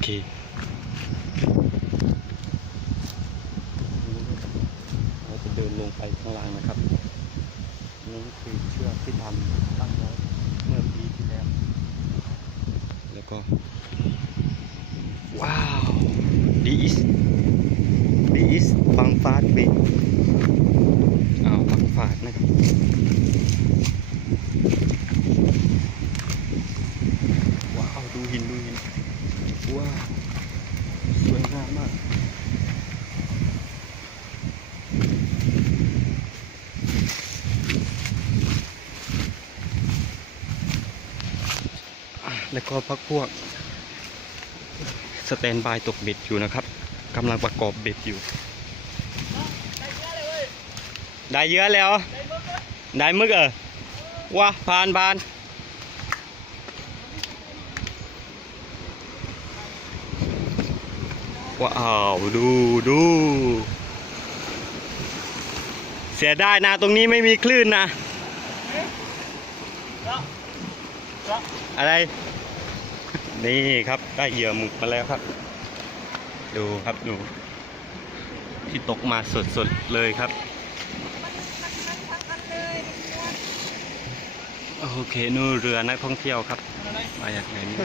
เค เราจะเดินลงไปข้างล่างนะครับ นี่คือเชือกที่ทำตั้งไว้เมื่อปีที่แล้ว แล้วก็ ว้าว this this บังฟาดเบอ้าวบังฟาดนะครับว้าว ดูหินดูหิน ว้าวสวยงามมากแล้วก็พักพวกสแตนบายตกเบ็ดอยู่นะครับกำลังประกอบเบ็ดอยู่ ได้เยอะแล้ว ได้มึกเออว้าผ่านผ่าน ว้าว ดูดู เสียได้นะ ตรงนี้ไม่มีคลื่นนะ อะไร นี่ครับได้เหยื่อหมึกมาแล้วครับ ดูครับดู ที่ตกมาสดๆเลยครับ โอเคนู่นเรือนักท่องเที่ยวครับมาจากไหนนี่